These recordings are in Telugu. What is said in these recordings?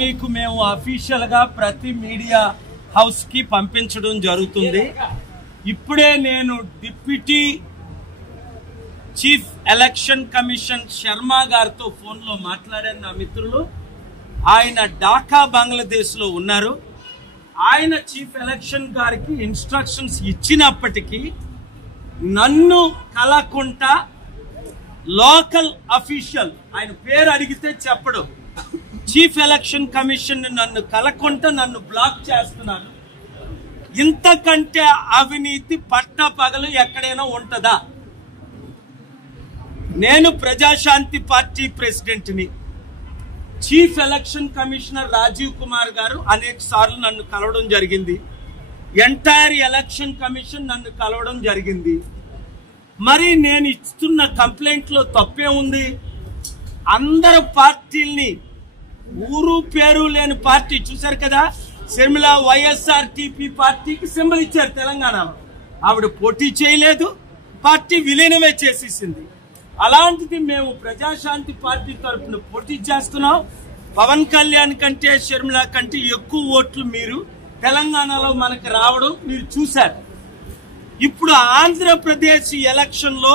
మీకు మేము అఫీషియల్ గా ప్రతి మీడియా హౌస్ కి పంపించడం జరుగుతుంది. ఇప్పుడే నేను deputy chief election commission Sharma గారితో ఫోన్ లో మాట్లాడాను. నా మిత్రులు ఆయన ఢాకా బంగ్లాదేశ్ లో ఉన్నారు. ఆయన చీఫ్ ఎలక్షన్ గారికి ఇన్స్ట్రక్షన్స్ ఇచ్చినప్పటికీ నన్ను కలకుంటా లోకల్ అఫీషియల్, ఆయన పేరు అడిగితే చెప్పడు, చీఫ్ ఎలక్షన్ కమిషన్ నన్ను కలకుంటా నన్ను బ్లాక్ చేస్తున్నారు. ఇంతకంటే అవినీతి పట్టపగలు ఎక్కడైనా ఉంటుందా? నేను ప్రజాశాంతి పార్టీ ప్రెసిడెంట్ ని. Chief election commissioner Rajiv Kumar గారు అనేక సార్లు నన్ను కలవడం జరిగింది. ఎంటైర్ ఎలక్షన్ కమిషన్ నన్ను కలవడం జరిగింది. మరి నేను ఇస్తున్న కంప్లైంట్ లో తప్పే ఉంది? అందరు పార్టీల్ని, ఊరు పేరు లేని పార్టీ చూశారు కదా, షర్మిల వైఎస్ఆర్టీపీ పార్టీకి సింబల్ ఇచ్చారు తెలంగాణలో. ఆవిడ పోటీ చేయలేదు, పార్టీ విలీనమే చేసేసింది. అలాంటిది మేము ప్రజాశాంతి పార్టీ తరఫున పోటీ చేస్తున్నాం. పవన్ కళ్యాణ్ కంటే షర్మిల కంటే ఎక్కువ ఓట్లు మీరు తెలంగాణలో మనకు రావడం మీరు చూశారు. ఇప్పుడు ఆంధ్రప్రదేశ్ ఎలక్షన్ లో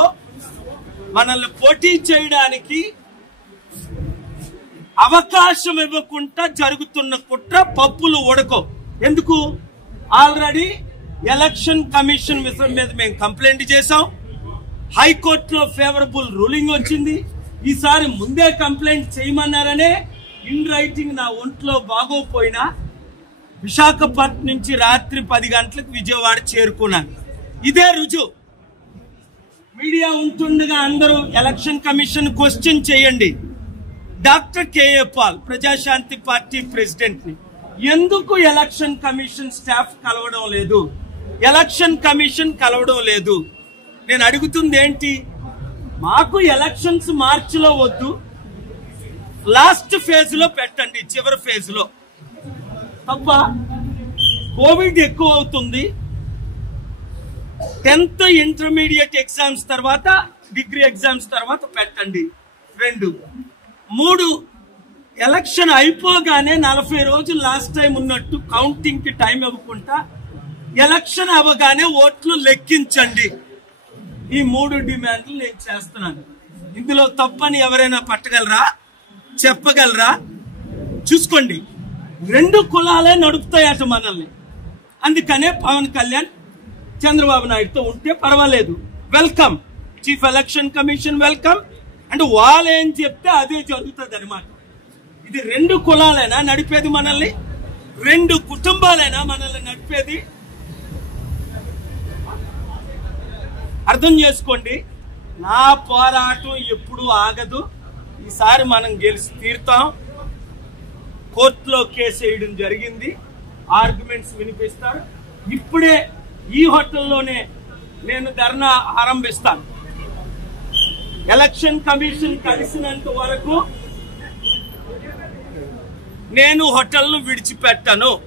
మనల్ని పోటీ చేయడానికి అవకాశం ఇవ్వకుండా జరుగుతున్న కుట్ర పప్పులు ఉడకో. ఎందుకు? ఆల్రెడీ ఎలక్షన్ కమిషన్ విషయం మీద మేము కంప్లైంట్ చేశాం. హైకోర్టులో ఫేవరబుల్ రూలింగ్ వచ్చింది. ఈసారి ముందే కంప్లైంట్ చేయమన్నారనే ఇన్ రైటింగ్ నా ఒంట్లో బాగోపోయినా విశాఖపట్నం నుంచి రాత్రి 10 గంటలకు విజయవాడ చేరుకున్నాను. ఇదే రుజువు. మీడియా ఉంటుండగా అందరూ ఎలక్షన్ కమిషన్ క్వశ్చన్ చేయండి. Doctor K A Paul Praja Shanti party president ని ఎందుకు ఎలక్షన్ కమిషన్ స్టాఫ్ కలవడం లేదు, ఎలక్షన్ కమిషన్ కలవడం లేదు? నేను అడుగుతుంది ఏంటి? మాకు ఎలక్షన్స్ మార్చిలో వద్దు, లాస్ట్ ఫేజ్ లో పెట్టండి, చివరి ఫేజ్ లో. తప్ప కోవిడ్ ఎక్కువ అవుతుంది. 10th ఇంటర్మీడియట్ ఎగ్జామ్స్ తర్వాత, డిగ్రీ ఎగ్జామ్స్ తర్వాత పెట్టండి. 2, 3 ఎలక్షన్ అయిపోగానే 40 రోజులు లాస్ట్ టైం ఉన్నట్టు కౌంటింగ్ కి టైం ఇవ్వకుండా ఎలక్షన్ అవ్వగానే ఓట్లు లెక్కించండి. ఈ 3 డిమాండ్లు నేను చేస్తున్నాను. ఇందులో తప్పని ఎవరైనా పట్టగలరా? చెప్పగలరా? చూసుకోండి. 2 కులాలే నడుపుతాయట మనల్ని. అందుకనే పవన్ కళ్యాణ్ చంద్రబాబు నాయుడుతో ఉంటే పర్వాలేదు, welcome. Chief election commission welcome. అంటే వాళ్ళు ఏం చెప్తే అదే జరుగుతుంది అనమాట. ఇది 2 కులాలైనా నడిపేది మనల్ని? 2 కుటుంబాలైనా మనల్ని నడిపేది? అర్థం చేసుకోండి. నా పోరాటం ఎప్పుడు ఆగదు. ఈసారి మనం గెలిచి తీరుతాం. కోర్టులో కేసు వేయడం జరిగింది, ఆర్గ్యుమెంట్స్ వినిపిస్తారు. ఇప్పుడే ఈ హోటల్లోనే నేను ధర్నా ఆరంభిస్తాను. ఎలక్షన్ కమిషన్ కలిసినంత వరకు నేను హోటల్ను విడిచిపెట్టను.